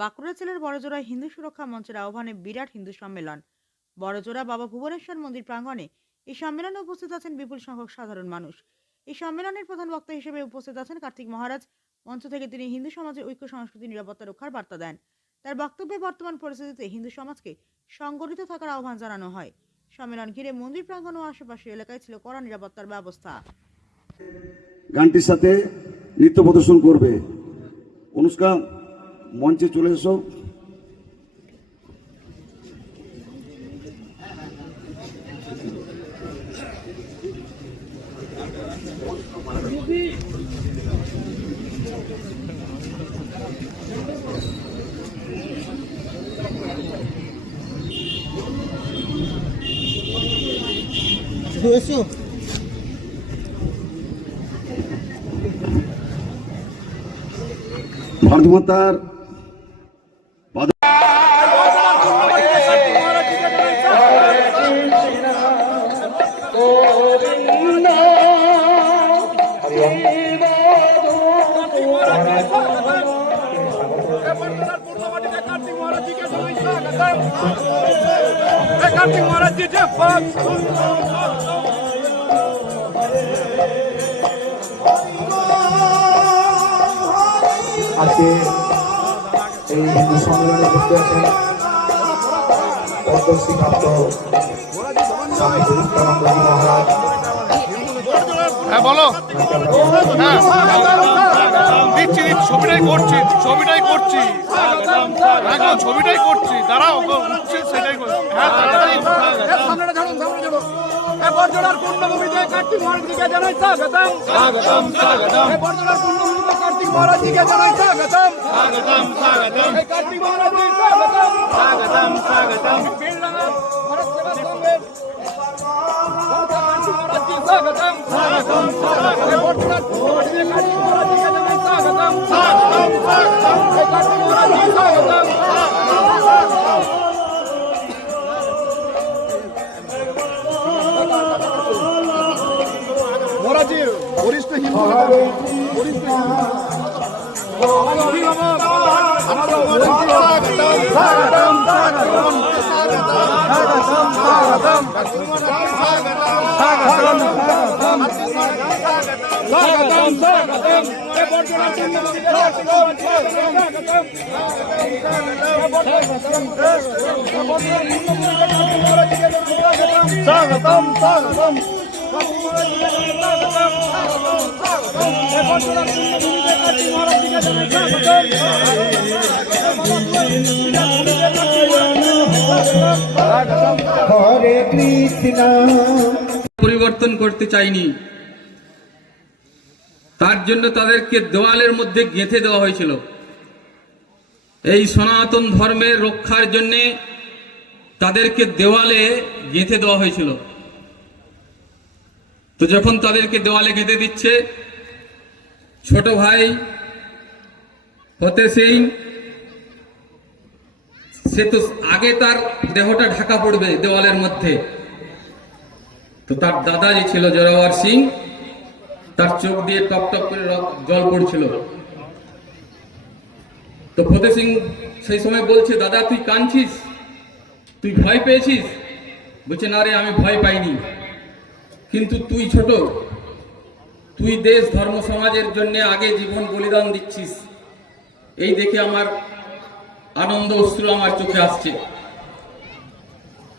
বাঁকুড়া জেলার বড়জোড়া হিন্দু সুরক্ষা মঞ্চের আহ্বানে বিরাট হিন্দু সম্মেলন। বড়জোড়া বাবা ভুবনেশ্বর মন্দির প্রাঙ্গণে এই সম্মেলনে উপস্থিত আছেন বিপুল সংখ্যক সাধারণ মানুষ। এই সম্মেলনের প্রধান বক্তা হিসেবে উপস্থিত আছেন কার্তিক মহারাজ। মঞ্চ থেকে তিনি হিন্দু সমাজের ঐক্য, সংস্কৃতি, নিরাপত্তা রক্ষার বার্তা দেন। তার বক্তব্যে বর্তমান পরিস্থিতিতে হিন্দু সমাজকে সংগঠিত থাকার আহ্বান জানানো হয়। সম্মেলন ঘিরে মন্দির প্রাঙ্গণ ও আশেপাশের এলাকায় ছিল কড়া নিরাপত্তার ব্যবস্থা। গানটির সাথে নৃত্য প্রদর্শন করবে। অনুষ্কা মঞ্চে চলে এসো। এসো। ভারত মাতার কার্তিক মহারাজ জয় আজকে এই হিন্দু সম্মেলনে বসতে আছেন পদ্মশ্রী প্রাপ্ত স্বামী মহারাজ। হ্যাঁ বলো। হ্যাঁ। দিচ্ছি দিচ্ছি ছবিটাই করছি ছবিটাই করছি। একদম ছবিটাই করছি। দাঁড়াও গো, উঠছে সেটাই করছি। হ্যাঁ তাড়াতাড়ি। বর্জনার কার্তিক মহারাজকে জানাই স্বাগতম। স্বাগতম স্বাগতম। বর্জনার পূর্ণভূমিতে কার্তিক মহারাজকে জানাই স্বাগতম। স্বাগতম স্বাগতম। কার্তিক মহারাজকে স্বাগতম। স্বাগতম স্বাগতম। বরিষ্ঠ হিন্দু বরিষ্ঠ হিন্দু স্বাগতম স্বাগতম। স্বাগতম স্বাগতম পরিবর্তন করতে চাইনি। তার জন্য তাদেরকে দেওয়ালের মধ্যে গেঁথে দেওয়া হয়েছিল। এই সনাতন ধর্মের রক্ষার জন্যে তাদেরকে দেওয়ালে গেঁথে দেওয়া হয়েছিল। তো যখন তাদেরকে দেওয়ালে গেঁথে দিচ্ছে, ছোট ভাই হতে সিং, সে তো আগে তার দেহটা ঢাকা পড়বে দেওয়ালের মধ্যে। তো তার দাদা যে ছিল জোরাওয়ার সিং তার চোখ দিয়ে টপ টপ করে জল পড়ছিল। তো ফতে সিং সেই সময় বলছে, দাদা, তুই কাঁদছিস? তুই ভয় পেয়েছিস? বলছে, না রে, আমি ভয় পাইনি। কিন্তু তুই ছোট। তুই দেশ, ধর্ম, সমাজের জন্য আগে জীবন বলিদান দিচ্ছিস। এই দেখে আমার আনন্দ, অশ্রু আমার চোখে আসছে।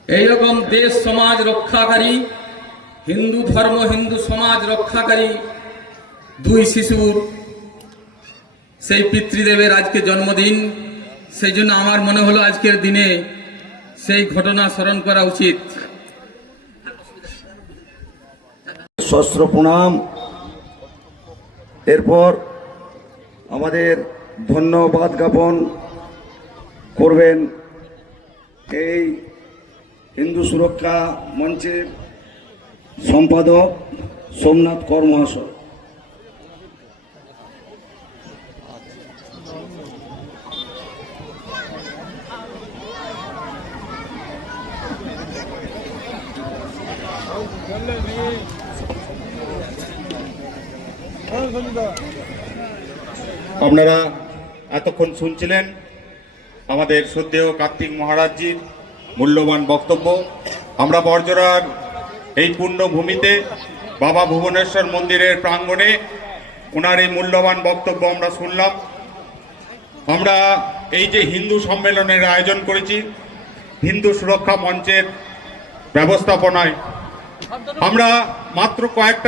এইরকম দেশ, সমাজ, রক্ষাকারী হিন্দু ধর্ম, হিন্দু সমাজ রক্ষাকারী দুই শিশুর, সেই পিতৃদেবের আজকে জন্মদিন। সেই জন্য আমার মনে হলো আজকের দিনে সেই ঘটনা স্মরণ করা উচিত। সহস্র প্রণাম। এরপর আমাদের ধন্যবাদ জ্ঞাপন করবেন এই হিন্দু সুরক্ষা মঞ্চের সম্পাদক সোমনাথ কর মহাশয় আপনারা এতক্ষণ শুনছিলেন আমাদের শ্রদ্ধেয় কার্তিক মহারাজজির মূল্যবান বক্তব্য। আমরা বর্জরার এই পুণ্যভূমিতে বাবা ভুবনেশ্বর মন্দিরের প্রাঙ্গণে ওনার এই মূল্যবান বক্তব্য আমরা শুনলাম। আমরা এই যে হিন্দু সম্মেলনের আয়োজন করেছি, হিন্দু সুরক্ষা মঞ্চের ব্যবস্থাপনায়, আমরা মাত্র কয়েকটা